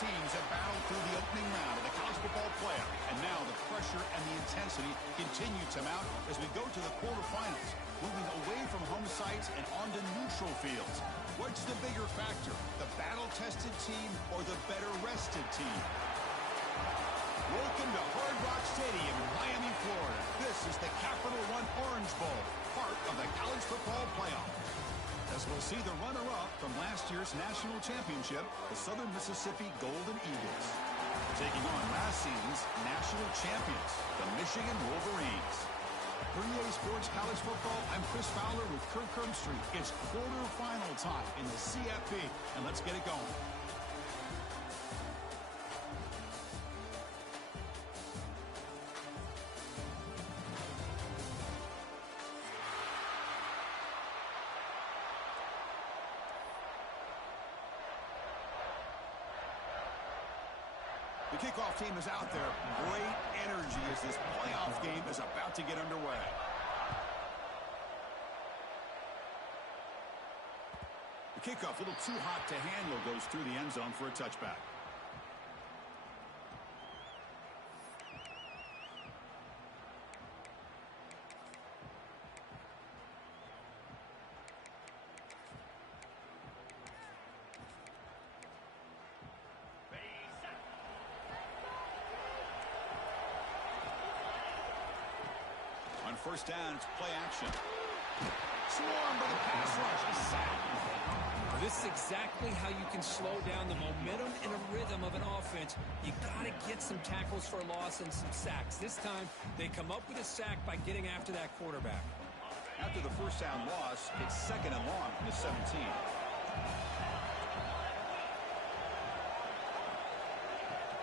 teams have battled through the opening round of the college football playoff, and now the pressure and the intensity continue to mount as we go to the quarterfinals, moving away from home sites and onto neutral fields. What's the bigger factor, the battle-tested team or the better-rested team? Welcome to Hard Rock Stadium in Miami, Florida. This is the Capital One Orange Bowl, part of the college football playoff. As we'll see the runner-up from last year's national championship, the Southern Mississippi Golden Eagles, taking on last season's national champions, the Michigan Wolverines. For EA Sports College Football, I'm Chris Fowler with Kirk Herbstreit. It's quarterfinal time in the CFP, and let's get it going. The kickoff team is out there. Great energy as this playoff game is about to get underway. The kickoff, a little too hot to handle, goes through the end zone for a touchback. On first down, it's play action. Swarm for the pass rush. A sack. This is exactly how you can slow down the momentum and a rhythm of an offense. You got to get some tackles for a loss and some sacks. This time, they come up with a sack by getting after that quarterback. After the first down loss, it's second and long from the 17.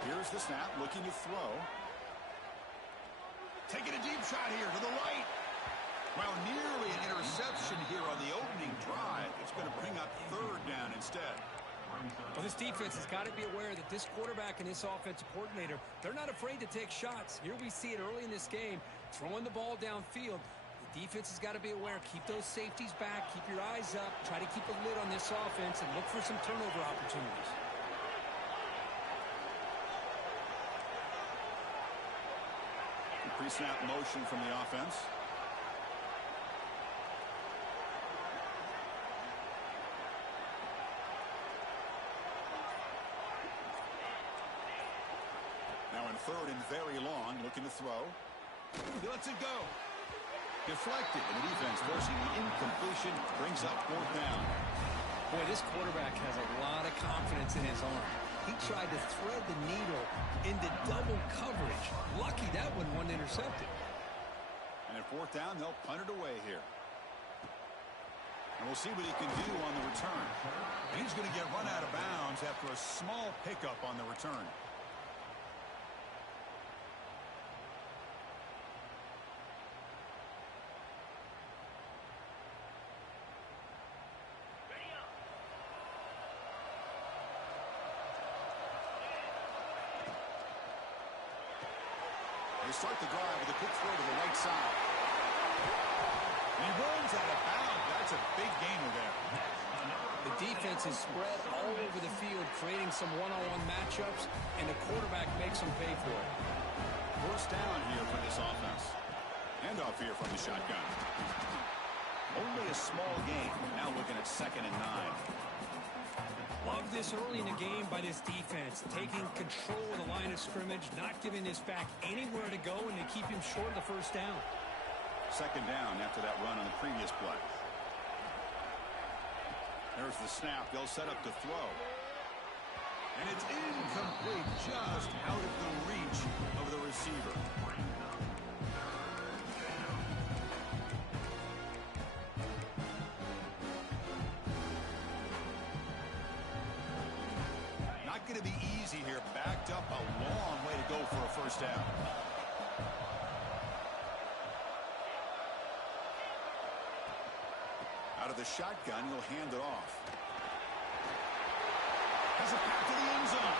Here's the snap, looking to throw. Taking a deep shot here to the right. Well, nearly an interception here on the opening drive. It's going to bring up third down instead. Well, this defense has got to be aware that this quarterback and this offensive coordinator, they're not afraid to take shots. Here we see it early in this game, throwing the ball downfield. The defense has got to be aware. Keep those safeties back. Keep your eyes up. Try to keep a lid on this offense and look for some turnover opportunities. Pre-snap motion from the offense. Now in third and very long, looking to throw. He lets it go. Deflected, and the defense forcing the incompletion, brings up fourth down. Boy, this quarterback has a lot of confidence in his arm. He tried to thread the needle into double coverage. Lucky that one wasn't intercepted. And at fourth down, they'll punt it away here. And we'll see what he can do on the return. And he's going to get run out of bounds after a small pickup on the return. They start the drive with a quick throw to the right side. And he rolls out of bounds. That's a big gainer there. The defense is spread all over the field, creating some one-on-one matchups, and the quarterback makes them pay for it. First down here for this offense. Handoff here from the shotgun. Only a small gain. Now looking at 2nd and 9. Love this early in the game by this defense, taking control of the line of scrimmage, not giving this back anywhere to go, and to keep him short of the first down. Second down after that run on the previous play. There's the snap. They'll set up to throw. And it's incomplete, just out of the reach of the receiver. Not going to be easy here. Backed up, a long way to go for a first down. Out of the shotgun, he'll hand it off. Has it back to the end zone.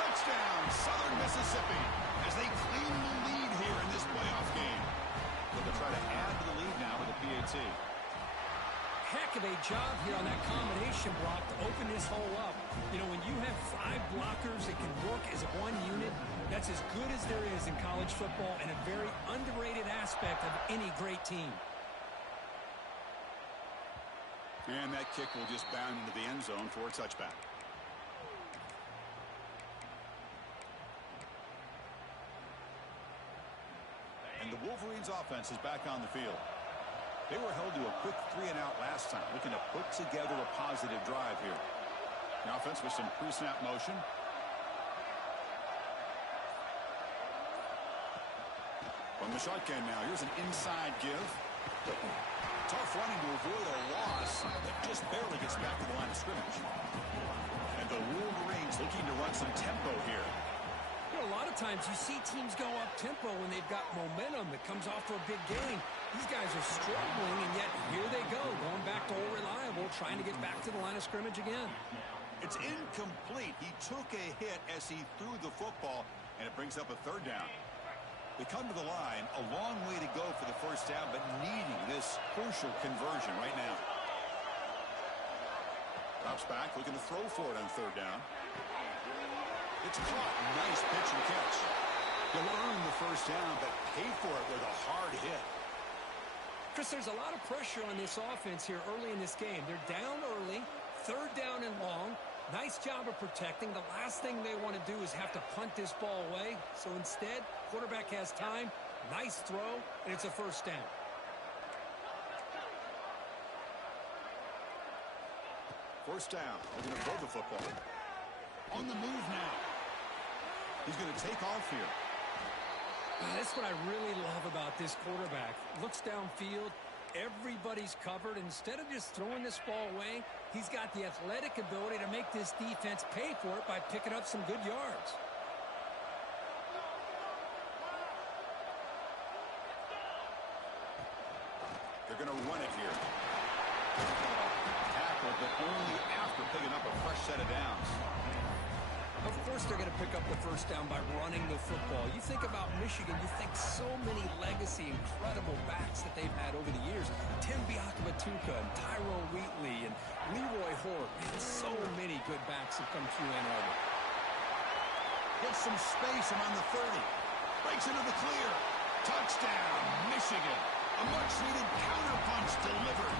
Touchdown, Southern Mississippi, as they claim the lead here in this playoff game. They'll try to add to the lead now with a PAT. heck of a job here on that combination block to open this hole up. You know, when you have 5 blockers that can work as one unit, that's as good as there is in college football and a very underrated aspect of any great team. And that kick will just bound into the end zone for a touchback. And the Wolverines offense is back on the field. They were held to a quick 3-and-out last time, looking to put together a positive drive here. The offense with some pre-snap motion. From the shotgun now, here's an inside give. Tough running to avoid a loss, but just barely gets back to the line of scrimmage. And the Wolverines looking to run some tempo here. You know, a lot of times you see teams go up tempo when they've got momentum that comes off for a big gain. These guys are struggling, and yet here they go, going back to old reliable, trying to get back to the line of scrimmage again. It's incomplete. He took a hit as he threw the football, and it brings up a 3rd down. They come to the line, a long way to go for the first down, but needing this crucial conversion right now. Drops back, looking to throw for it on 3rd down. It's caught. Nice pitch and catch. You'll earn the first down, but pay for it with a hard hit. Chris, there's a lot of pressure on this offense here early in this game. They're down early, 3rd down and long. Nice job of protecting. The last thing they want to do is have to punt this ball away. So instead, quarterback has time. Nice throw, and it's a first down. First down. They're going to throw the football. On the move now. He's going to take off here. That's what I really love about this quarterback. Looks downfield. Everybody's covered. Instead of just throwing this ball away, he's got the athletic ability to make this defense pay for it by picking up some good yards. They're going to run it here. Tackle, but only after picking up a fresh set of downs. Of course they're going to pick up the first down by running the football. You think about Michigan, you think so many legacy, incredible backs that they've had over the years. Tim Biakabatuka and Tyrone Wheatley and Leroy Hort. Man, so many good backs have come through Ann Arbor. Gets some space around the 30. Breaks into the clear. Touchdown, Michigan. A much-needed counterpunch delivered.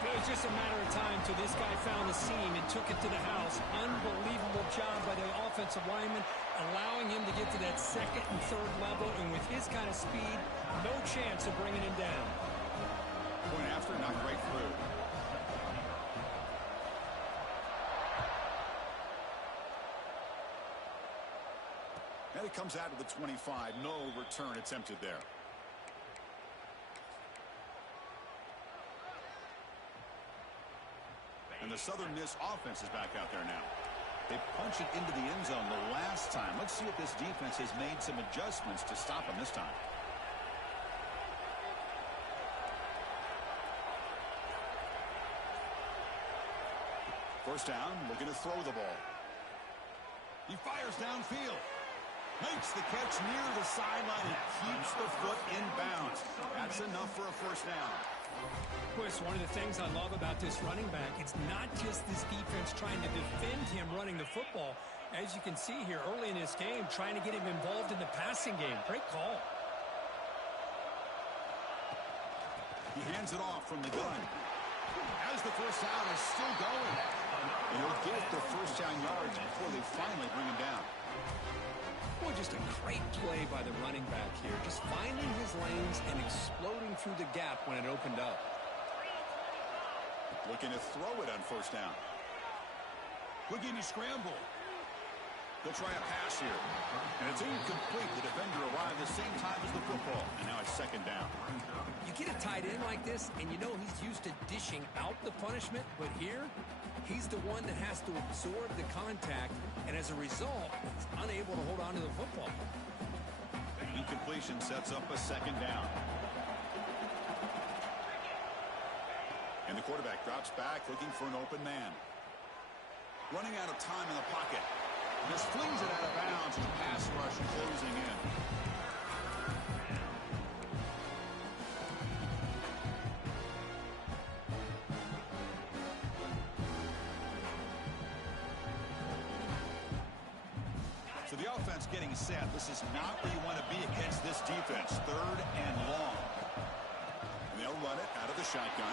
It was just a matter of time till this guy found the seam and took it to the house. Unbelievable job by the offensive lineman, allowing him to get to that 2nd and 3rd level. And with his kind of speed, no chance of bringing him down. Point after, not right through. And it comes out of the 25. No return attempted there. And the Southern Miss offense is back out there now. They punch it into the end zone the last time. Let's see if this defense has made some adjustments to stop them this time. First down, looking to throw the ball. He fires downfield. Makes the catch near the sideline and keeps the foot in bounds. That's enough for a first down. Of course, one of the things I love about this running back, it's not just this defense trying to defend him running the football. As you can see here early in this game, trying to get him involved in the passing game. Great call. He hands it off from the gun. As the first down is still going. And he'll get the first down yards before they finally bring him down. Boy, just a great play by the running back here. Just finding his lanes and exploding through the gap when it opened up. Looking to throw it on first down. Looking to scramble. They'll try a pass here. And it's incomplete. The defender arrived the same time as the football. And now it's second down. You get a tight end like this, and you know he's used to dishing out the punishment. But here, he's the one that has to absorb the contact. And as a result, he's unable to hold on to the football. Incompletion sets up a second down. And the quarterback drops back looking for an open man. Running out of time in the pocket. Just flings it out of bounds as pass rush closing in. With the offense getting set, this is not where you want to be against this defense. 3rd and long. And they'll run it out of the shotgun.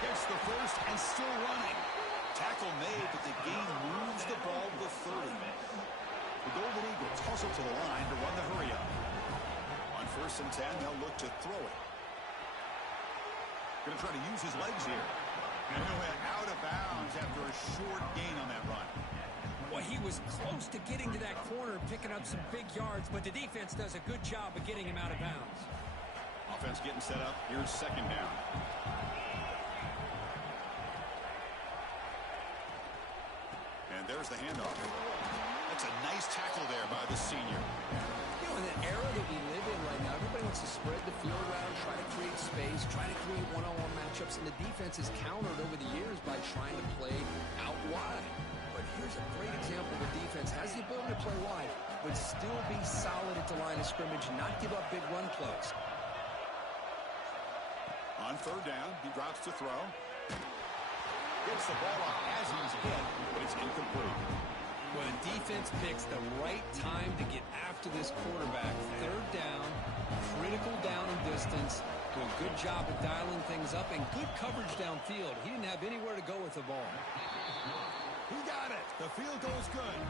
Gets the first and still running. Tackle made, but the gain moves the ball to 30. The Golden Eagles hustle to the line to run the hurry up. On 1st and 10, they'll look to throw it. Going to try to use his legs here. And he'll head out of bounds after a short gain on that run. Well, he was close to getting to that corner, picking up some big yards, but the defense does a good job of getting him out of bounds. Offense getting set up. Here's 2nd down. And there's the handoff. That's a nice tackle there by the senior. You know, in the era that we live in right now, everybody wants to spread the field around, try to create space, try to create one-on-one matchups, and the defense has countered over the years by trying to play out wide. But here's a great example of the defense has the ability to play wide, but still be solid at the line of scrimmage and not give up big run plays. On 3rd down, he drops to throw. Gets the ball up as he's hit, but it's incomplete. Well, the defense picks the right time to get after this quarterback. 3rd down, critical down and distance. Do a good job of dialing things up and good coverage downfield. He didn't have anywhere to go with the ball. He got it. The field goal's good.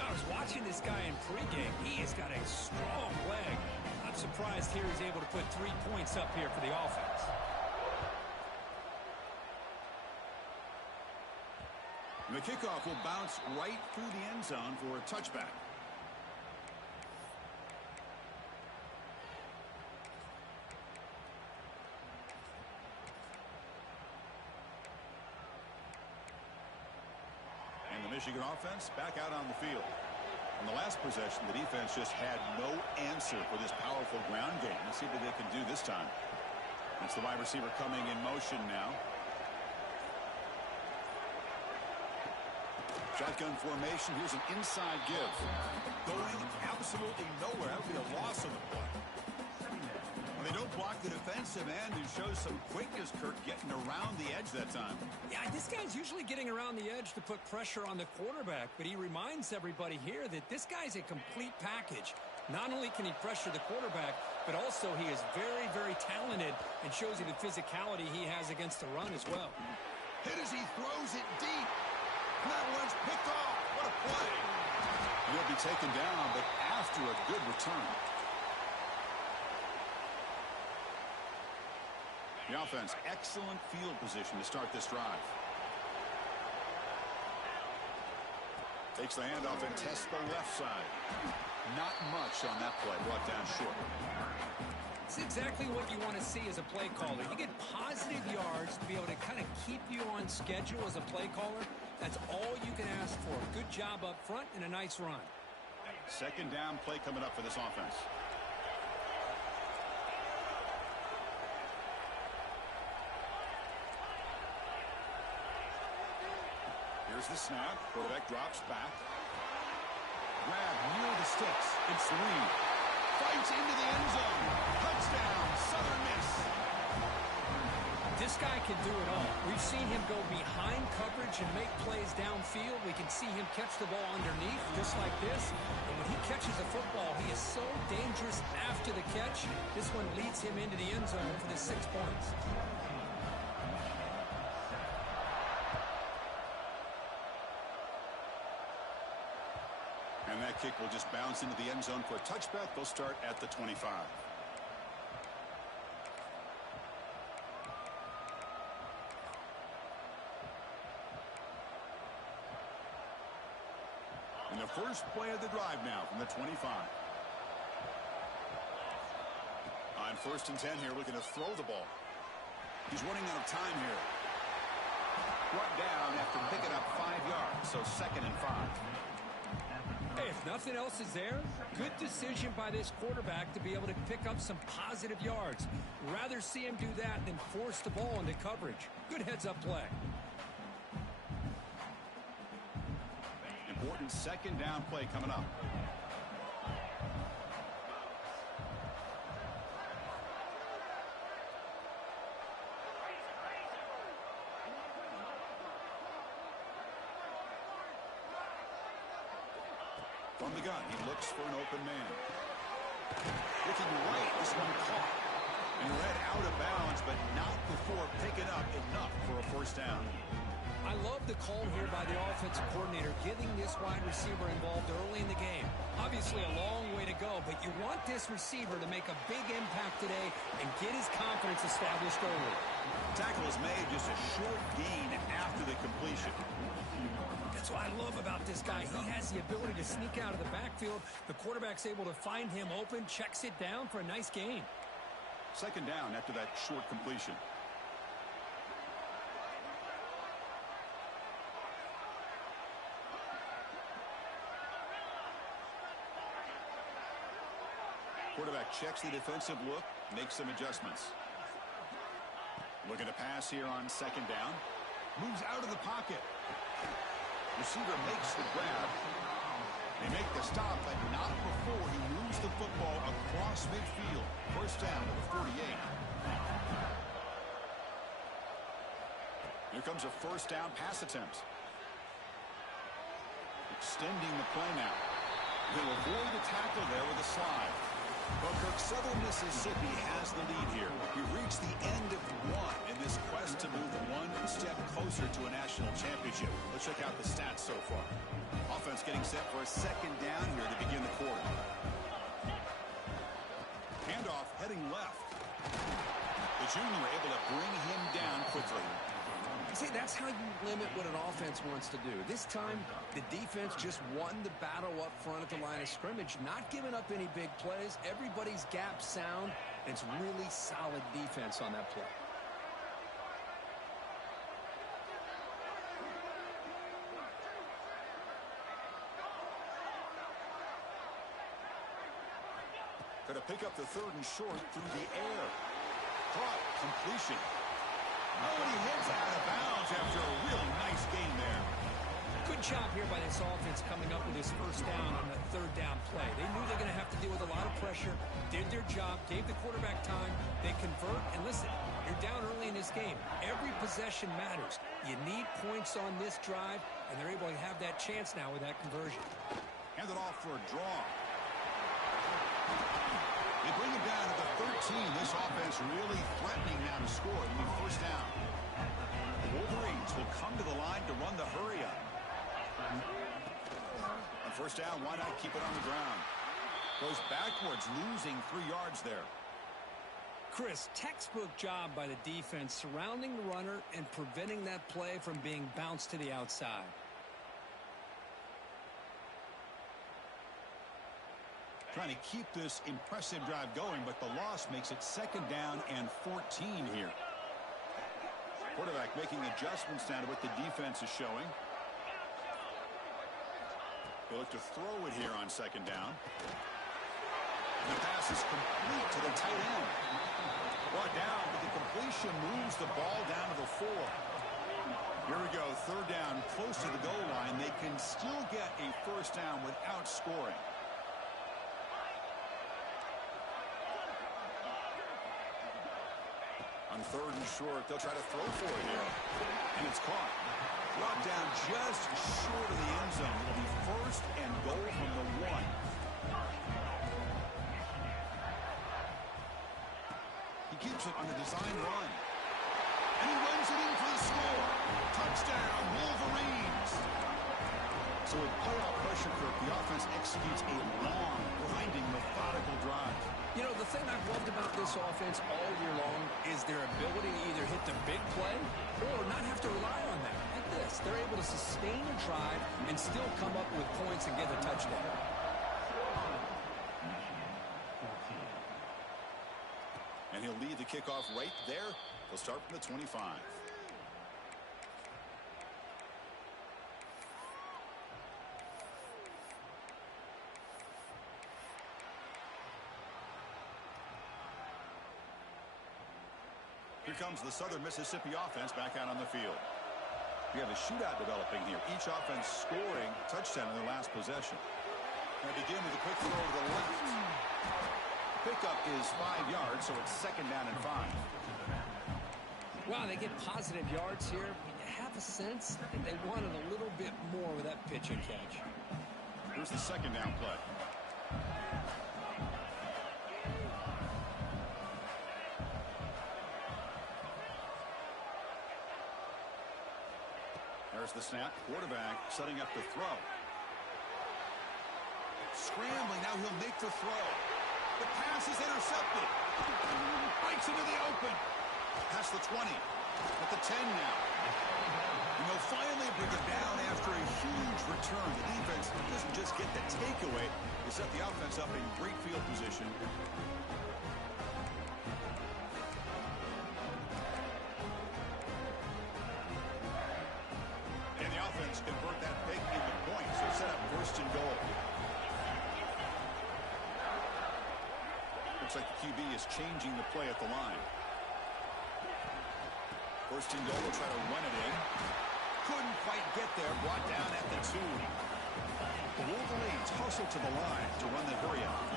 I was watching this guy in pregame. He has got a strong leg. I'm surprised here he's able to put 3 points up here for the offense. The kickoff will bounce right through the end zone for a touchback. And the Michigan offense back out on the field. On the last possession, the defense just had no answer for this powerful ground game. Let's see what they can do this time. It's the wide receiver coming in motion now. Shotgun formation. Here's an inside give. Going absolutely nowhere. That would be a loss of the play. Well, they don't block the defensive end, who shows some quickness, Kirk, getting around the edge that time. Yeah, this guy's usually getting around the edge to put pressure on the quarterback, but he reminds everybody here that this guy's a complete package. Not only can he pressure the quarterback, but also he is very, very talented and shows you the physicality he has against the run as well. Hit as he throws it deep. That one's picked off. What a play. He'll be taken down, but after a good return. The offense, excellent field position to start this drive. Takes the handoff and tests the left side. Not much on that play. Brought down short. It's exactly what you want to see as a play caller. You get positive yards to be able to kind of keep you on schedule as a play caller. That's all you can ask for. Good job up front and a nice run. 2nd down play coming up for this offense. Here's the snap. Quarterback drops back. Grab near the sticks. It's Lee. Fights into the end zone. Touchdown, Southern Miss. This guy can do it all. We've seen him go behind coverage and make plays downfield. We can see him catch the ball underneath, just like this. And when he catches a football, he is so dangerous after the catch. This one leads him into the end zone for the 6 points. And that kick will just bounce into the end zone for a touchback. They'll start at the 25. And the first play of the drive now from the 25. On 1st and 10 here, looking to throw the ball. He's running out of time here. Brought down after picking up 5 yards, so 2nd and 5. Hey, if nothing else is there, good decision by this quarterback to be able to pick up some positive yards. Rather see him do that than force the ball into coverage. Good heads-up play. Important 2nd down play coming up. From the gun, he looks for an open man. Looking right, this one caught. And read out of bounds, but not before picking up enough for a first down. I love the call here by the offensive coordinator, getting this wide receiver involved early in the game. Obviously a long way to go, but you want this receiver to make a big impact today and get his confidence established early. Tackle is made, just a short gain after the completion. That's what I love about this guy. He has the ability to sneak out of the backfield. The quarterback's able to find him open, checks it down for a nice gain. Second down after that short completion. Quarterback checks the defensive look, makes some adjustments. Looking to pass here on second down. Moves out of the pocket. Receiver makes the grab. They make the stop, but not before he moves the football across midfield. First down to the 48. Here comes a first down pass attempt. Extending the play now. He'll avoid the tackle there with a slide. Well, Kirk, Southern Mississippi has the lead here. We've reached the end of one in this quest to move one step closer to a national championship. Let's check out the stats so far. Offense getting set for a second down here to begin the quarter. Handoff heading left. The junior able to bring him down quickly. See, that's how you limit what an offense wants to do. This time, the defense just won the battle up front at the line of scrimmage, not giving up any big plays. Everybody's gap sound. It's really solid defense on that play. Going to pick up the third and short through the air. Caught, completion. Oh, and he hits out of bounds after a real nice gain there. Good job here by this offense coming up with his first down on the third down play. They knew they're going to have to deal with a lot of pressure, did their job, gave the quarterback time, they convert, and listen, you're down early in this game. Every possession matters. You need points on this drive, and they're able to have that chance now with that conversion. Hand it off for a draw. They bring it down to the 13. This offense really threatening now to score. It'll be first down. The Wolverines will come to the line to run the hurry up. On first down, why not keep it on the ground? Goes backwards, losing 3 yards there. Chris, textbook job by the defense surrounding the runner and preventing that play from being bounced to the outside. Trying to keep this impressive drive going, but the loss makes it second down and 14 here. Quarterback making adjustments now to what the defense is showing. They look to throw it here on second down. And the pass is complete to the tight end. Brought down, but the completion moves the ball down to the 4. Here we go, third down, close to the goal line. They can still get a first down without scoring. On third and short, they'll try to throw for it here. And it's caught. Brought down just short of the end zone. It'll be first and goal from the 1. He keeps it on the design run. And he runs it in for the score. Touchdown, Wolverines. So with playoff pressure, Kirk, the offense executes a long, grinding, methodical drive. You know, the thing I've loved about this offense all year long is their ability to either hit the big play or not have to rely on that. Like this, they're able to sustain a drive and still come up with points and get a touchdown. And he'll lead the kickoff right there. They'll start from the 25. Here comes the Southern Mississippi offense back out on the field. We have a shootout developing here. Each offense scoring a touchdown in their last possession. Going to begin with a quick throw to the left. Pickup is 5 yards, so it's second down and 5. Wow, they get positive yards here. You have a sense that they wanted a little bit more with that pitch and catch. Here's the second down play. There's the snap. Quarterback setting up the throw. Scrambling. Now he'll make the throw. The pass is intercepted. Breaks into the open. Past the 20. At the 10 now. And they'll finally bring it down after a huge return. The defense doesn't just get the takeaway. They set the offense up in great field position. And the offense convert that pick into points. So set up first and goal. Looks like the QB is changing the play at the line. First and goal, will try to run it in. Couldn't quite get there. Brought down at the 2. The Wolverines hustle to the line to run the hurry up.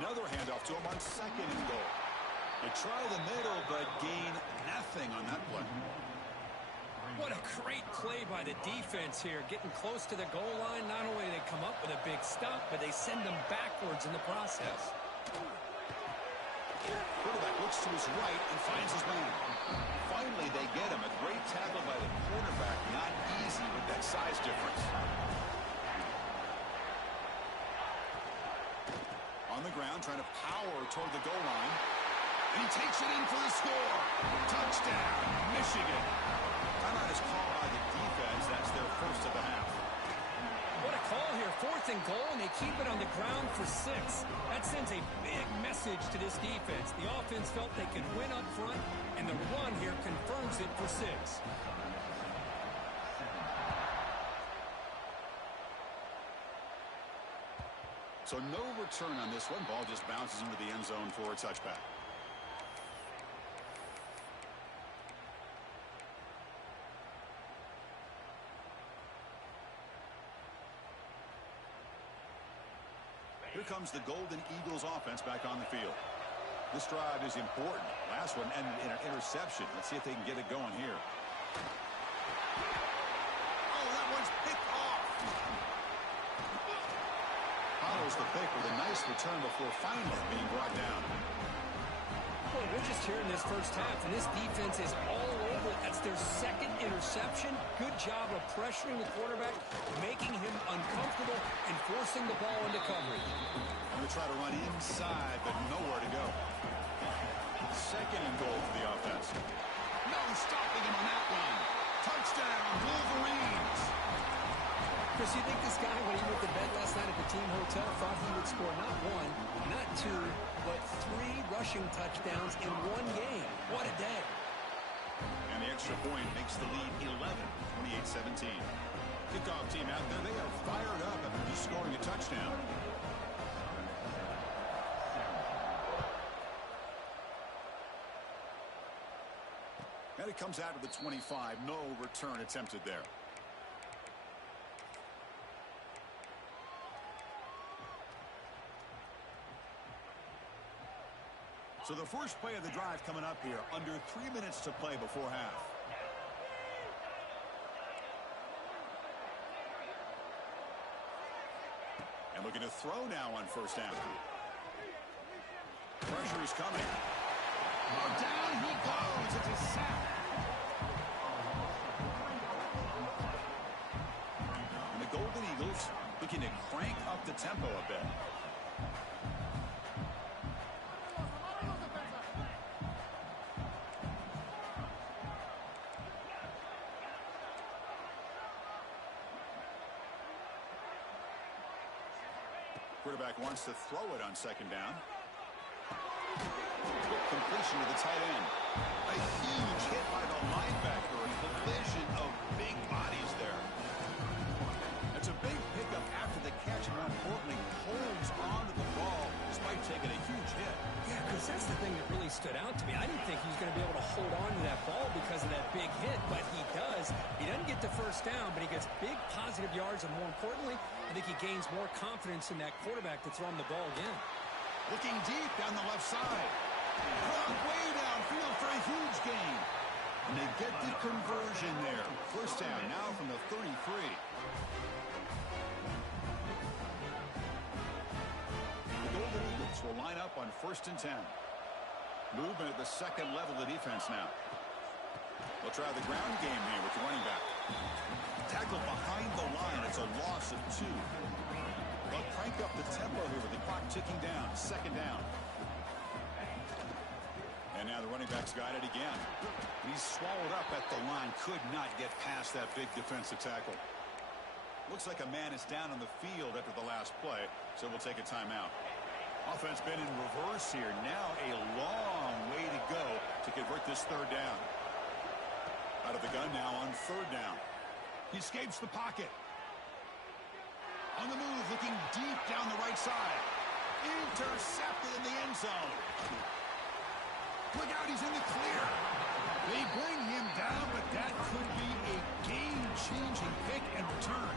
Another handoff to him on second and goal. They try the middle, but gain nothing on that play. What a great play by the defense here. Getting close to the goal line, not only do they come up with a big stop, but they send them backwards in the process. Quarterback looks to his right and finds his man. Finally, they get him. A great tackle by the quarterback. Not easy with that size difference. On the ground, trying to power toward the goal line. And he takes it in for the score. Touchdown, Michigan. Timeout is called by the defense. That's their first of the half. What a call here. 4th and goal, and they keep it on the ground for 6. That sends a big message to this defense. The offense felt they could win up front, and the run here confirms it for 6. So no return on this one. Ball just bounces into the end zone for a touchback. Here comes the Golden Eagles offense back on the field. This drive is important. Last one ended in an interception. Let's see if they can get it going here. Oh, that one's picked off. Follows the pick with a nice return before finally being brought down. Boy, we're just here in this first half, and this defense is all over. That's their 2nd interception. Good job of pressuring the quarterback, making him uncomfortable, and forcing the ball into coverage. I'm going to try to run inside, but nowhere to go. 2nd and goal for the offense. No stopping him on that one. Touchdown, Wolverines. Chris, you think this guy, when he went to bed last night at the team hotel, thought he would score not 1, not 2, but 3 rushing touchdowns in 1 game. What a day. And the extra point makes the lead 11, 28-17. Kickoff team out there, they are fired up after just scoring a touchdown. And it comes out to the 25. No return attempted there. So the first play of the drive coming up here, under 3 minutes to play before half. And looking to throw now on first down. Pressure is coming. Down he goes. It's a sack. And the Golden Eagles looking to crank up the tempo a bit. Quarterback wants to throw it on second down. Quick completion to the tight end. A huge hit by the linebacker. A collision of big bodies there. It's a big pickup after the catch, and more importantly, holds onto the ball despite taking a huge hit. Yeah, because that's the thing that really stood out to me. I didn't think he was going to be able to hold on to that ball because of that big hit, but he does. He doesn't get the first down, but he gets big positive yards, and more importantly, I think he gains more confidence in that quarterback to throw him the ball again. Looking deep down the left side. Brought way downfield for a huge gain. And they get the conversion there. First down now from the 33. The Golden Eagles will line up on 1st and 10. Movement at the second level of the defense now. They'll try the ground game here with the running back. Tackle behind the line. It's a loss of 2. They'll crank up the tempo here with the clock ticking down. 2nd down. And now the running back's got it again. He's swallowed up at the line. Could not get past that big defensive tackle. Looks like a man is down on the field after the last play, so we'll take a timeout. Offense been in reverse here. Now a long way to go to convert this 3rd down. Out of the gun now on 3rd down. He escapes the pocket. On the move, looking deep down the right side. Intercepted in the end zone. Look out, he's in the clear. They bring him down, but that could be a game-changing pick and return.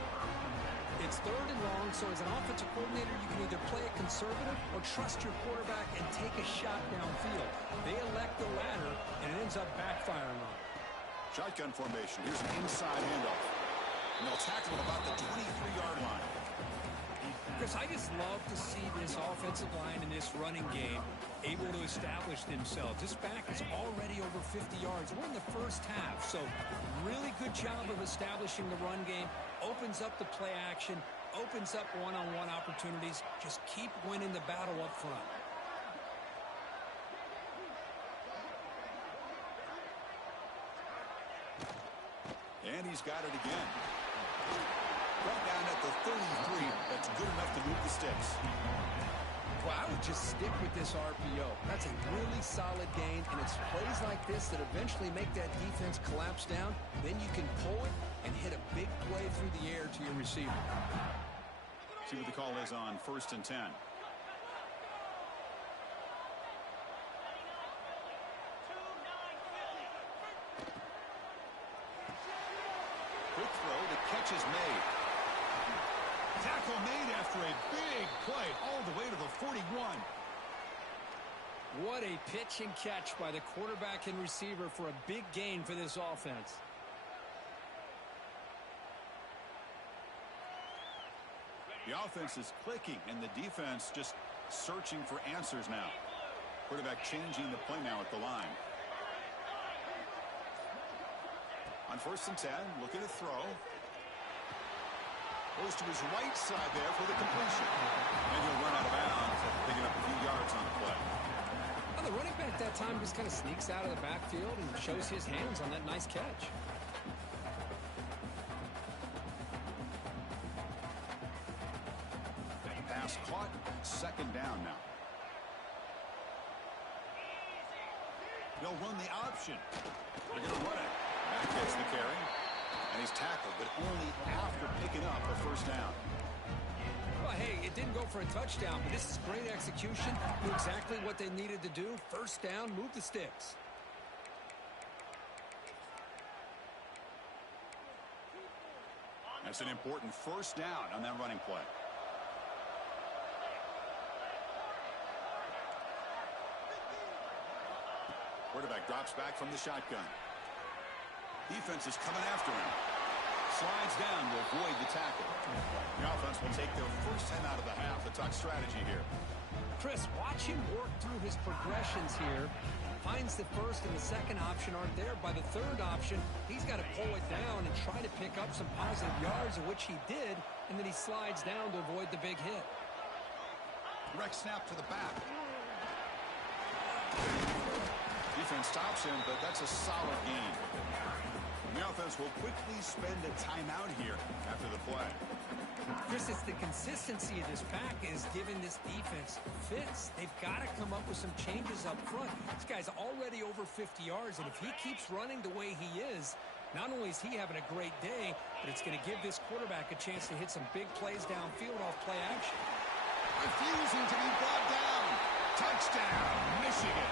It's 3rd and long, so as an offensive coordinator, you can either play it conservative or trust your quarterback and take a shot downfield. They elect the latter, and it ends up backfiring on them. Shotgun formation. Here's an inside handoff. And they'll tackle him about the 23-yard line. Chris, I just love to see this offensive line in this running game able to establish themselves. This back is already over 50 yards. We're in the first half, so really good job of establishing the run game. Opens up the play action, opens up one-on-one opportunities. Just keep winning the battle up front. And he's got it again. Right down at the 33. That's good enough to move the sticks. Well, I would just stick with this RPO. That's a really solid gain, and it's plays like this that eventually make that defense collapse down. Then you can pull it and hit a big play through the air to your receiver. See what the call is on 1st and 10. Quick throw. The catch is made. Tackle made after a big play all the way to the 41. What a pitch and catch by the quarterback and receiver for a big gain for this offense. The offense is clicking, and the defense just searching for answers now. Quarterback changing the play now at the line. On 1st and 10, looking to throw. Goes to his right side there for the completion. And he'll run out of bounds after picking up a few yards on the play. Well, the running back that time just kind of sneaks out of the backfield and shows his hands on that nice catch. Pass caught. 2nd down now. They'll run the option. They're going to run it. That gets the carry. And he's tackled, but only after picking up a 1st down. Well, hey, it didn't go for a touchdown, but this is great execution. Knew exactly what they needed to do. 1st down, move the sticks. That's an important 1st down on that running play. Quarterback drops back from the shotgun. Defense is coming after him. Slides down to avoid the tackle. The offense will take their 1st 10 out of the half. The talk strategy here. Chris, watch him work through his progressions here. Finds the 1st and the 2nd option aren't there. By the 3rd option, he's got to pull it down and try to pick up some positive yards, of which he did, and then he slides down to avoid the big hit. Direct snap to the back. Defense stops him, but that's a solid gain. The offense will quickly spend a timeout here after the play. Chris, it's the consistency of this pack is giving this defense fits. They've got to come up with some changes up front. This guy's already over 50 yards, and if he keeps running the way he is, not only is he having a great day, but it's going to give this quarterback a chance to hit some big plays downfield off play action. Refusing to be brought down. Touchdown, Michigan.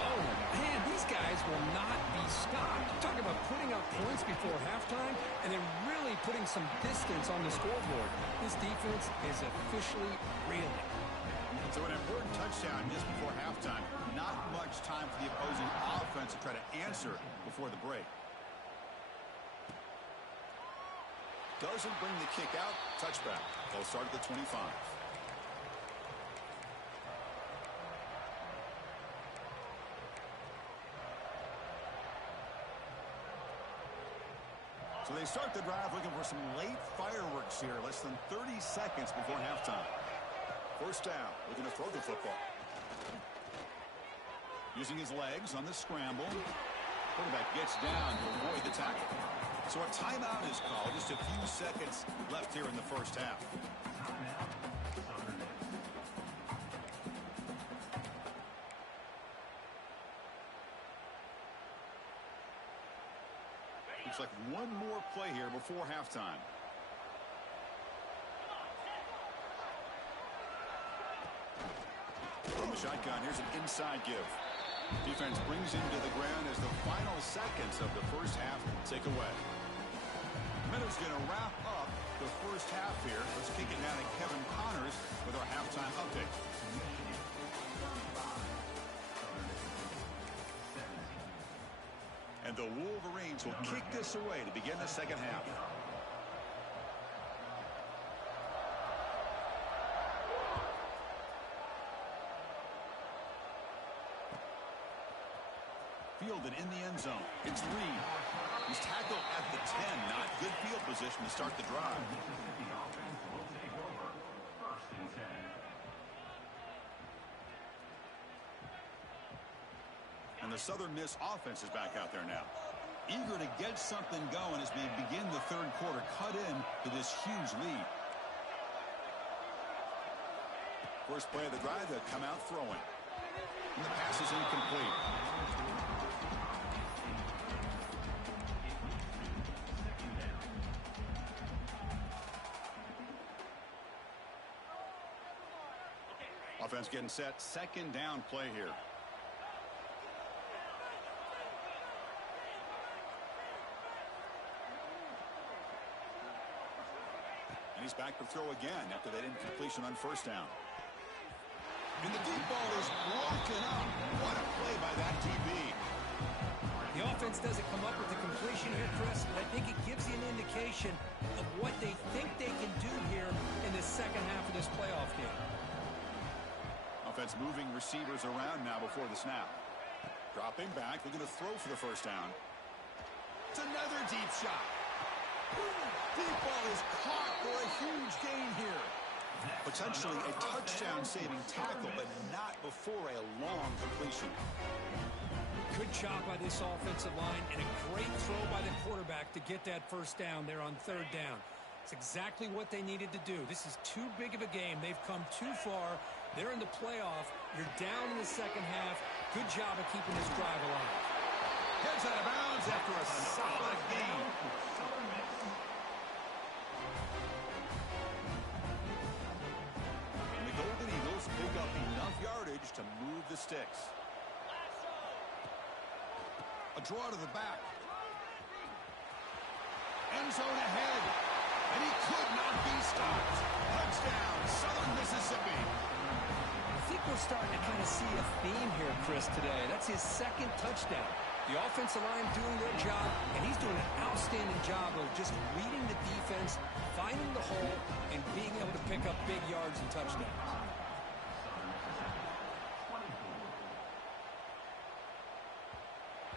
Oh, man, these guys will not be stopped. Talk about putting up points before halftime and then really putting some distance on the scoreboard. This defense is officially reeling. So an important touchdown just before halftime. Not much time for the opposing offense to try to answer before the break. Doesn't bring the kick out. Touchback. They'll start at the 25. So they start the drive looking for some late fireworks here. Less than 30 seconds before halftime. First down. Looking to throw the football. Using his legs on the scramble. Quarterback gets down to avoid the tackle. So a timeout is called. Just a few seconds left here in the first half. Looks like one more play here before halftime. From the shotgun, here's an inside give. Defense brings him to the ground as the final seconds of the first half take away. Miller's going to wrap up the first half here. Let's kick it down to Kevin Connors with our halftime update. And the Wolverines will kick this away to begin the second half. Fielded in the end zone. It's Reed. He's tackled at the 10. Not good field position to start the drive. And the Southern Miss offense is back out there now. Eager to get something going as we begin the third quarter. Cut in to this huge lead. First play of the drive, they'll come out throwing. And the pass is incomplete. Offense getting set. Second down play here. And he's back to throw again after that incompletion on first down. And the deep ball is broken up. What a play by that DB. The offense doesn't come up with the completion here, Chris, but I think it gives you an indication of what they think they can do here in the second half of this playoff game. Offense moving receivers around now before the snap. Dropping back. They're going to throw for the first down. It's another deep shot. Deep ball is caught for a huge gain here. Potentially a touchdown-saving tackle, but not before a long completion. Good job by this offensive line and a great throw by the quarterback to get that first down there on third down. It's exactly what they needed to do. This is too big of a game. They've come too far. They're in the playoff. You're down in the second half. Good job of keeping this drive alive. Heads out of bounds after a solid gain. And the Golden Eagles pick up enough yardage to move the sticks. A draw to the back. End zone ahead. And he could not be stopped. Touchdown, Southern Mississippi. I think we're starting to kind of see a theme here, Chris, today. That's his second touchdown. The offensive line doing their job, and he's doing an outstanding job of just reading the defense, finding the hole, and being able to pick up big yards and touchdowns.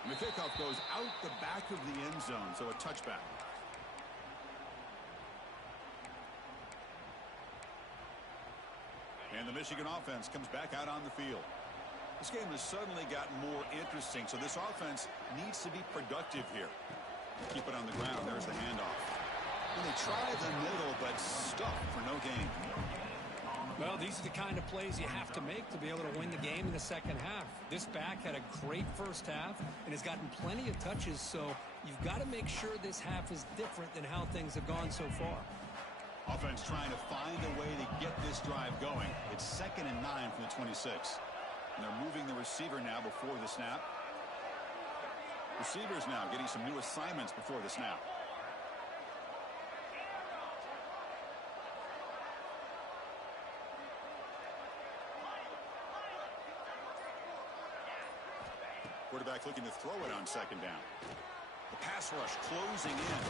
And the kickoff goes out the back of the end zone, so a touchback. And the Michigan offense comes back out on the field. This game has suddenly gotten more interesting, so this offense needs to be productive here. Keep it on the ground. There's the handoff. And they try the middle, but stuck for no gain. Well, these are the kind of plays you have to make to be able to win the game in the second half. This back had a great first half and has gotten plenty of touches, so you've got to make sure this half is different than how things have gone so far. Offense trying to find a way to get this drive going. It's 2nd and 9 from the 26. And they're moving the receiver now before the snap. Receivers now getting some new assignments before the snap. Quarterback looking to throw it on second down. The pass rush closing in.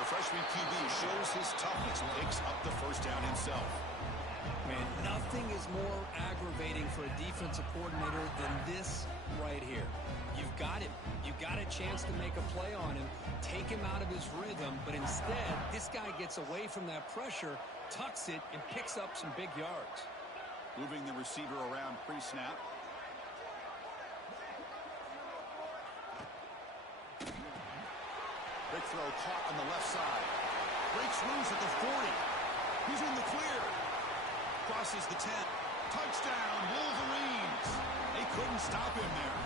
The freshman QB shows his toughness, picks up the first down himself. Man, nothing is more aggravating for a defensive coordinator than this right here. You've got him. You've got a chance to make a play on him, take him out of his rhythm, but instead, this guy gets away from that pressure, tucks it, and picks up some big yards. Moving the receiver around pre-snap. Big throw caught on the left side. Breaks loose at the 40. He's in the clear. Crosses the 10. Touchdown, Wolverines. They couldn't stop him there.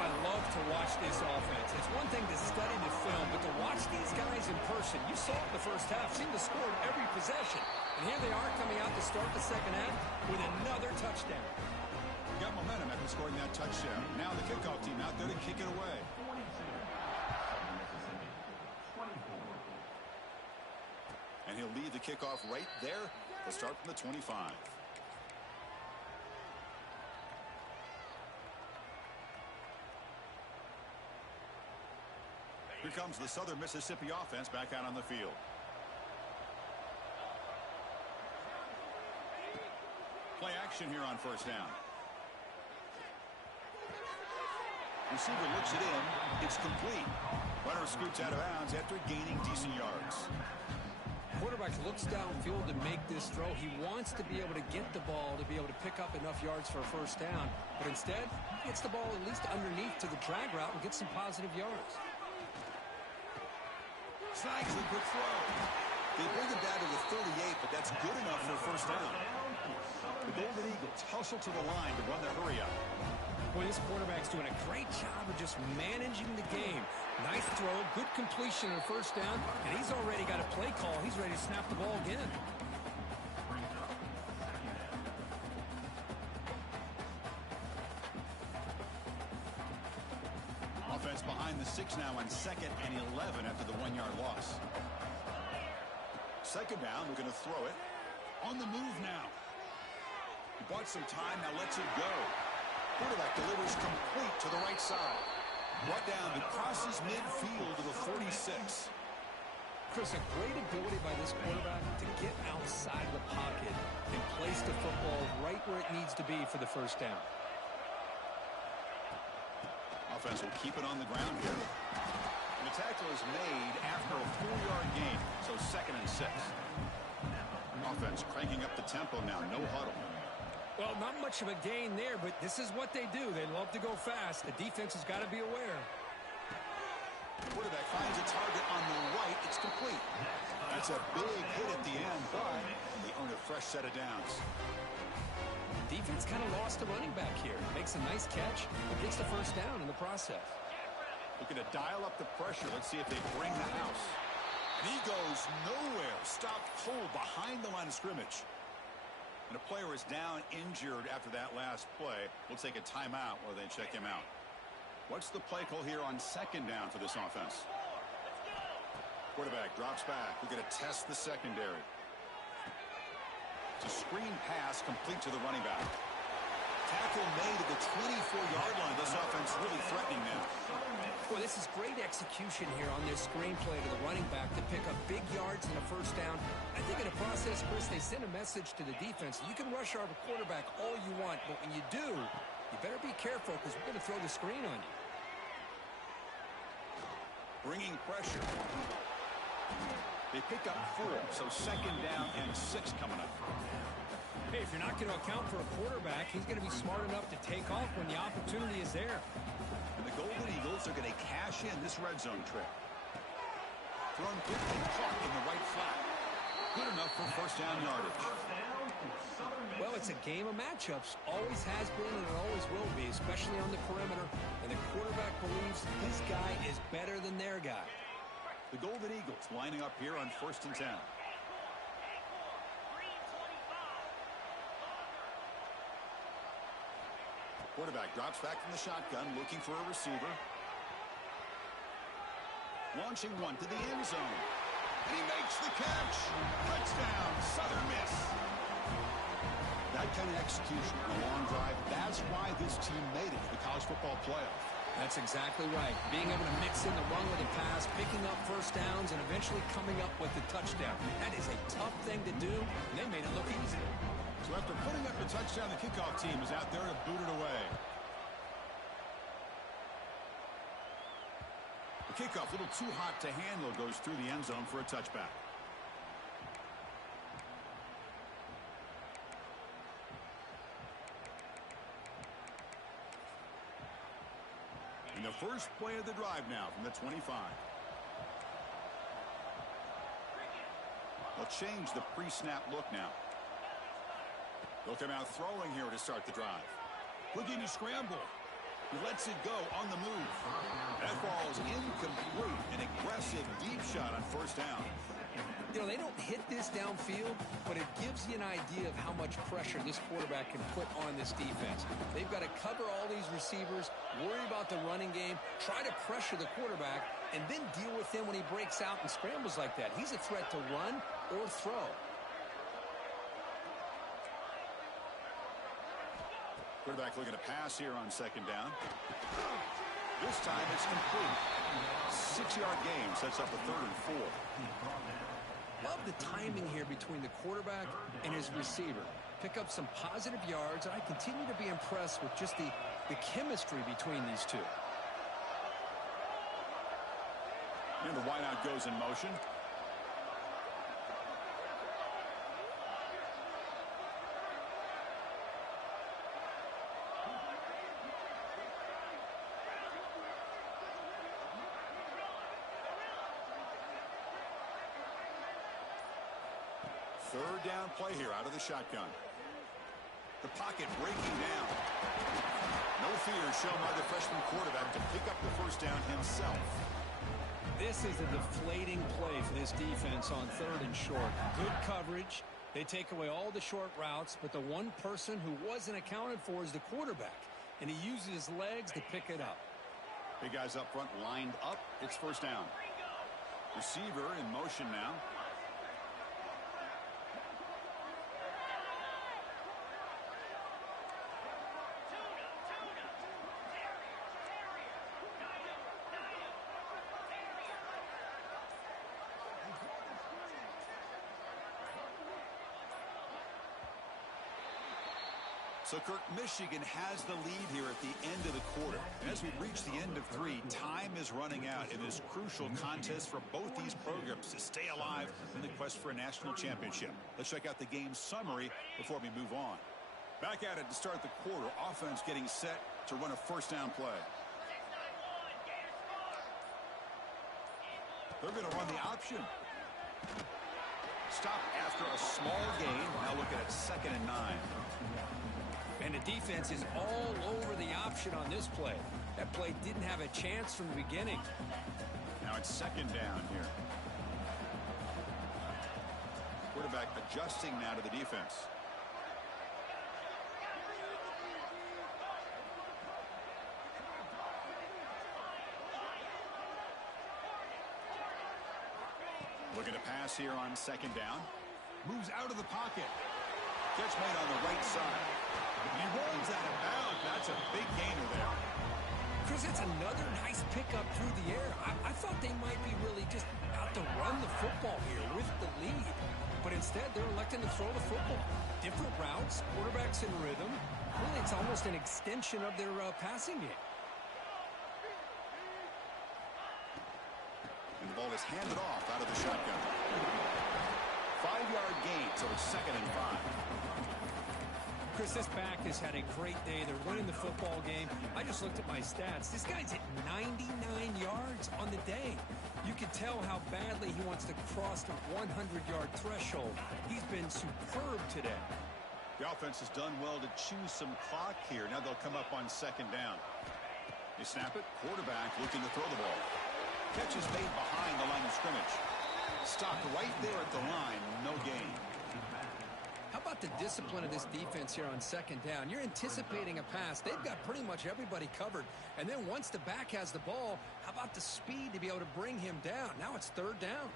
Well, I love to watch this offense. It's one thing to study the film, but to watch these guys in person, you saw it in the first half, seemed to score every possession. And here they are coming out to start the second half with another touchdown. Got momentum after scoring that touchdown. Now the kickoff team out there to kick it away. And he'll lead the kickoff right there. They'll start from the 25. Here comes the Southern Mississippi offense back out on the field. Play action here on first down. Receiver looks it in. It's complete. Runner scoots out of bounds after gaining decent yards. Quarterback looks downfield to make this throw. He wants to be able to get the ball to be able to pick up enough yards for a first down. But instead, he gets the ball at least underneath to the drag route and gets some positive yards. Snags a good throw. They bring him down to the 38, but that's good enough for a first down. The Golden Eagles hustle to the line to run the hurry up. Boy, this quarterback's doing a great job of just managing the game. Nice throw, good completion of first down, and he's already got a play call. He's ready to snap the ball again. Offense behind the 6 now on 2nd and 11 after the 1-yard loss. Second down, we're going to throw it. On the move now. He bought some time, now lets it go. Quarterback delivers complete to the right side. Brought down to crosses midfield to the 46. Chris, a great ability by this quarterback to get outside the pocket and place the football right where it needs to be for the first down. Offense will keep it on the ground here. And the tackle is made after a 4-yard gain, so 2nd and 6. Offense cranking up the tempo now, no huddle. Well, not much of a gain there, but this is what they do. They love to go fast. The defense has got to be aware. Quarterback finds a target on the right. It's complete. That's a big hit at the end, but they earn a fresh set of downs. Defense kind of lost a running back here. Makes a nice catch, but gets the first down in the process. Looking to dial up the pressure. Let's see if they bring the house. And he goes nowhere. Stopped cold behind the line of scrimmage. And a player is down injured after that last play. We'll take a timeout while they check him out. What's the play call here on second down for this offense? Quarterback drops back. We're going to test the secondary. It's a screen pass complete to the running back. Tackle made at the 24-yard line. This offense really threatening now. Well, this is great execution here on this screen play to the running back to pick up big yards and a first down. I think in the process, Chris, they send a message to the defense. You can rush our quarterback all you want, but when you do, you better be careful because we're going to throw the screen on you. Bringing pressure. They pick up 4, so 2nd down and 6 coming up. Hey, if you're not going to account for a quarterback, he's going to be smart enough to take off when the opportunity is there. And the Golden Eagles are going to cash in this red zone trip. Thrown quickly, caught in the right flat. Good enough for first down yardage. Well, it's a game of matchups. Always has been and it always will be, especially on the perimeter. And the quarterback believes his guy is better than their guy. The Golden Eagles lining up here on 1st and 10. Quarterback drops back from the shotgun, looking for a receiver. Launching one to the end zone. And he makes the catch. Touchdown, Southern Miss. That kind of execution on a long drive, that's why this team made it to the college football playoff. That's exactly right. Being able to mix in the run with a pass, picking up first downs, and eventually coming up with the touchdown. That is a tough thing to do, and they made it look easy. So after putting up the touchdown, the kickoff team is out there to boot it away. The kickoff, a little too hot to handle, goes through the end zone for a touchback. And the first play of the drive now from the 25. They'll change the pre-snap look now. They'll come out throwing here to start the drive. Looking to scramble. He lets it go on the move. That ball is incomplete. An aggressive deep shot on first down. You know, they don't hit this downfield, but it gives you an idea of how much pressure this quarterback can put on this defense. They've got to cover all these receivers, worry about the running game, try to pressure the quarterback, and then deal with him when he breaks out and scrambles like that. He's a threat to run or throw. Quarterback looking to pass here on second down. This time it's complete. 6-yard gain sets up a 3rd and 4. Love the timing here between the quarterback and his receiver. Pick up some positive yards, and I continue to be impressed with just the chemistry between these two. And the wideout goes in motion. Third down play here out of the shotgun. The pocket breaking down. No fear shown by the freshman quarterback to pick up the first down himself. This is a deflating play for this defense on 3rd and short. Good coverage. They take away all the short routes, but the one person who wasn't accounted for is the quarterback, and he uses his legs to pick it up. Big guys up front lined up. It's first down. Receiver in motion now. So, Kirk, Michigan has the lead here at the end of the quarter. And as we reach the end of 3, time is running out in this crucial contest for both these programs to stay alive in the quest for a national championship. Let's check out the game summary before we move on. Back at it to start the quarter. Offense getting set to run a first down play. They're going to run the option. Stop after a small gain. Now looking at 2nd and 9. And the defense is all over the option on this play. That play didn't have a chance from the beginning. Now it's 2nd down here. Quarterback adjusting now to the defense. Looking to pass here on 2nd down. Moves out of the pocket. Catch made on the right side. He rolls out of bounds. That's a big gainer there. Chris, it's another nice pickup through the air. I thought they might be really just out to run the football here with the lead. But instead, they're electing to throw the football. Different routes, quarterbacks in rhythm. Really, it's almost an extension of their passing game. And the ball is handed off out of the shotgun. 5-yard gain, so it's 2nd and 5. Chris, this back has had a great day. They're winning the football game. I just looked at my stats. This guy's hit 99 yards on the day. You can tell how badly he wants to cross the 100-yard threshold. He's been superb today. The offense has done well to choose some clock here. Now they'll come up on 2nd down. They snap it. Quarterback looking to throw the ball. Catch is made behind the line of scrimmage. Stopped right there at the line. No gain. How about the discipline of this defense here on 2nd down? You're anticipating a pass. They've got pretty much everybody covered. And then once the back has the ball, how about the speed to be able to bring him down? Now it's 3rd down.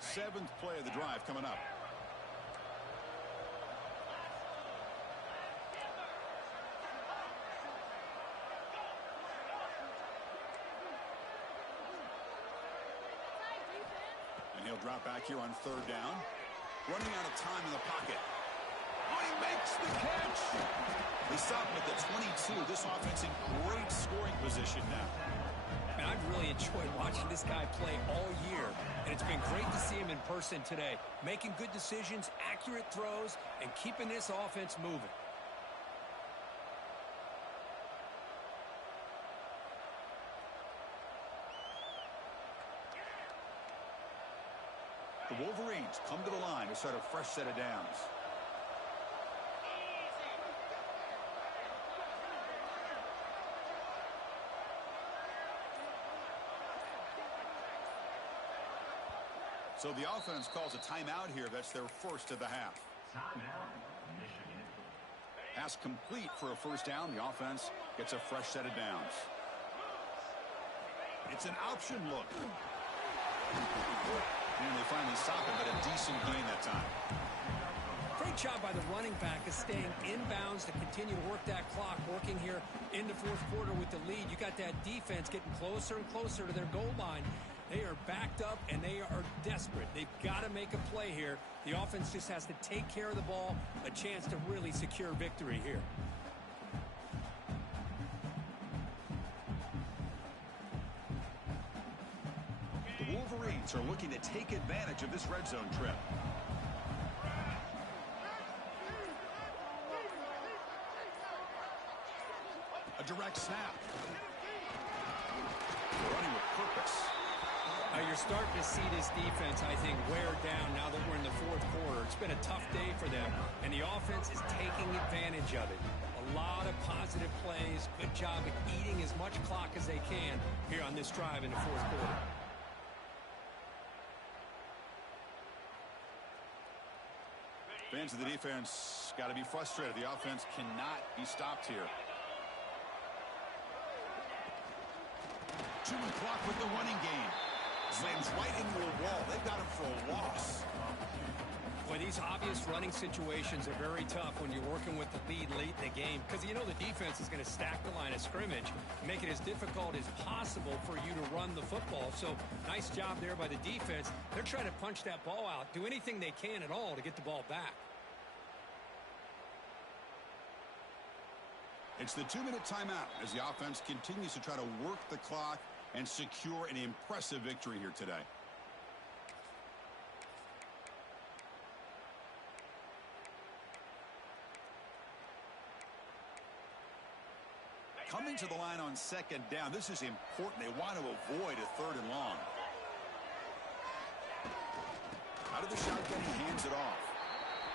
Seventh play of the drive coming up. And he'll drop back here on third down. Running out of time in the pocket. Oh, he makes the catch. They stop him at the 22. This offense in great scoring position now. And I've really enjoyed watching this guy play all year. And it's been great to see him in person today. Making good decisions, accurate throws, and keeping this offense moving. The Wolverines come to the line to start a fresh set of downs. So the offense calls a timeout here. That's their first of the half. Pass complete for a first down. The offense gets a fresh set of downs. It's an option look. And they finally stop him, but a decent gain that time. Great job by the running back of staying inbounds to continue to work that clock, working here in the fourth quarter with the lead. You got that defense getting closer and closer to their goal line. They are backed up, and they are desperate. They've got to make a play here. The offense just has to take care of the ball, a chance to really secure victory here. The Wolverines are looking to take advantage of this red zone trip. A direct snap. Running with purpose. You're starting to see this defense, I think, wear down now that we're in the fourth quarter. It's been a tough day for them, and the offense is taking advantage of it. A lot of positive plays. Good job at eating as much clock as they can here on this drive in the fourth quarter. Fans of the defense got to be frustrated. The offense cannot be stopped here. Chewing clock with the running game. Slams right into a wall. They've got him for a loss. Boy, these obvious running situations are very tough when you're working with the lead late in the game, because you know the defense is going to stack the line of scrimmage, make it as difficult as possible for you to run the football. So nice job there by the defense. They're trying to punch that ball out, do anything they can at all to get the ball back. It's the 2-minute timeout as the offense continues to try to work the clock and secure an impressive victory here today. Coming to the line on second down, this is important. They want to avoid a third and long. Out of the shotgun, he hands it off.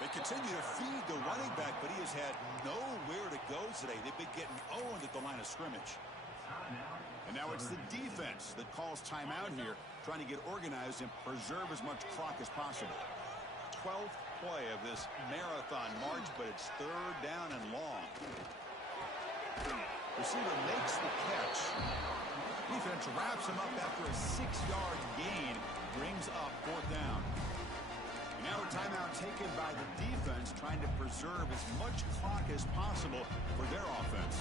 They continue to feed the running back, but he has had nowhere to go today. They've been getting owned at the line of scrimmage. And now it's the defense that calls timeout here, trying to get organized and preserve as much clock as possible. 12th play of this marathon march, but it's third down and long. Receiver makes the catch. Defense wraps him up after a 6-yard gain, brings up fourth down. And now a timeout taken by the defense, trying to preserve as much clock as possible for their offense.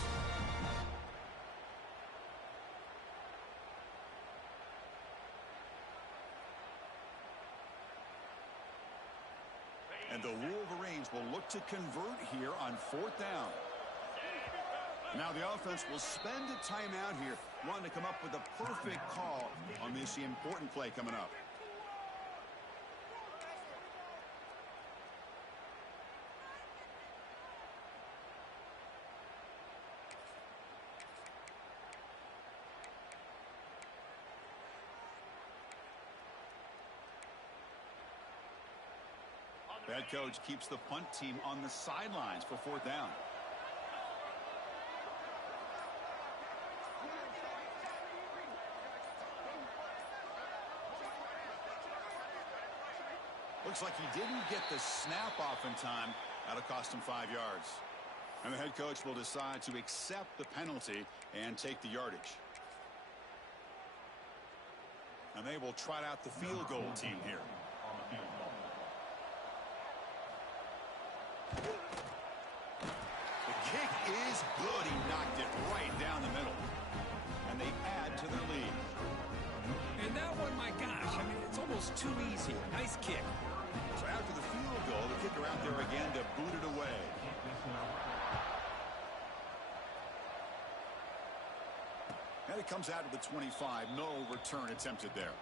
And the Wolverines will look to convert here on fourth down. Now the offense will spend a timeout here, wanting to come up with a perfect call on this important play coming up. The head coach keeps the punt team on the sidelines for fourth down. Looks like he didn't get the snap off in time. That'll cost him 5 yards. And the head coach will decide to accept the penalty and take the yardage. And they will trot out the field goal team here. right down the middle. And they add to their lead. And that one, my gosh, I mean, it's almost too easy. Nice kick. So after the field goal, the kicker out there again to boot it away. And it comes out to the 25. No return attempted there.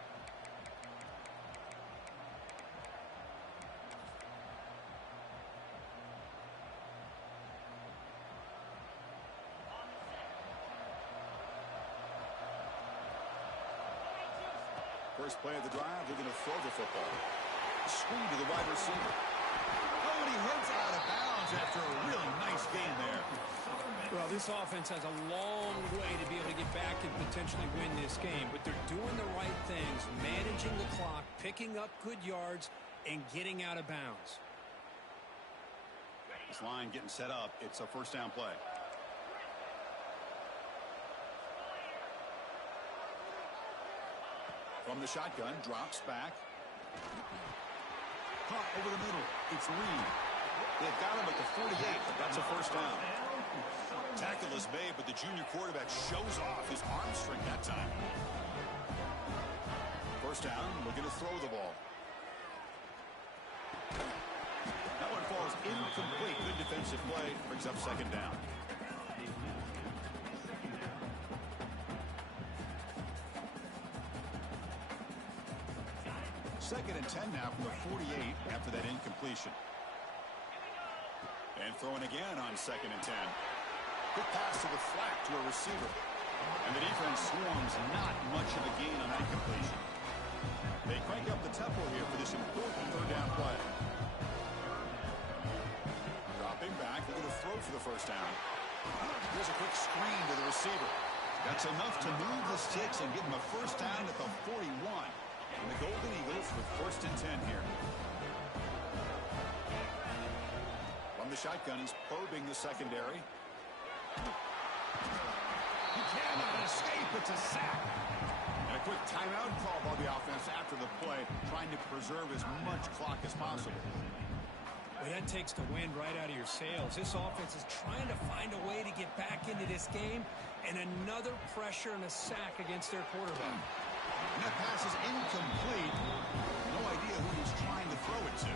First play of the drive, they're going to throw the football. Screen to the wide receiver. Oh, and he heads out of bounds after a really nice gain there. Well, this offense has a long way to be able to get back and potentially win this game, but they're doing the right things, managing the clock, picking up good yards, and getting out of bounds. This line getting set up. It's a first down play. From the shotgun, drops back. Caught over the middle. It's Reed. They've got him at the 48, but that's a first down. Tackle is made, but the junior quarterback shows off his arm strength that time. First down, looking to throw the ball. That one falls incomplete. Good defensive play. Brings up second down. Second and 10 now from the 48 after that incompletion. And throwing again on second and 10. Quick pass to the flat to a receiver. And the defense swarms not much of a gain on that completion. They crank up the tempo here for this important third down play. Dropping back, they're going to throw for the first down. Here's a quick screen to the receiver. That's enough to move the sticks and give them a first down at the 41. And the Golden Eagles with first and 10 here. From the shotgun, he's probing the secondary. He cannot escape. It's a sack. And a quick timeout call by the offense after the play, trying to preserve as much clock as possible. Well, that takes the wind right out of your sails. This offense is trying to find a way to get back into this game, and another pressure and a sack against their quarterback. And that pass is incomplete. No idea who he's trying to throw it to.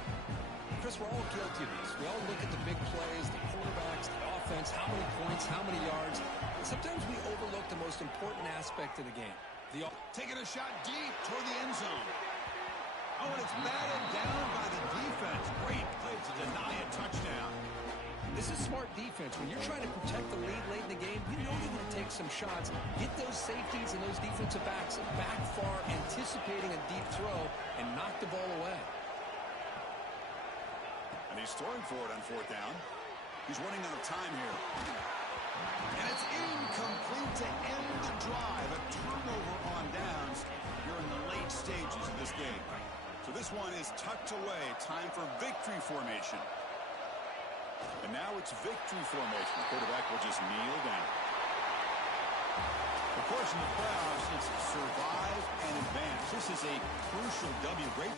Chris, we're all guilty of this. We all look at the big plays, the quarterbacks, the offense, how many points, how many yards. And sometimes we overlook the most important aspect of the game. Taking a shot deep toward the end zone. Oh, and it's batted down by the defense. Great play to deny a touchdown. This is smart defense. When you're trying to protect the lead late in the game, you know they're going to take some shots. Get those safeties and those defensive backs back far, anticipating a deep throw, and knock the ball away. And he's throwing for it on fourth down. He's running out of time here. And it's incomplete to end the drive. A turnover on downs here in the late stages of this game. So this one is tucked away. Time for victory formation. And now it's victory formation. The quarterback will just kneel down. Of course, in the playoffs, it's survive and advance. This is a crucial W. Great.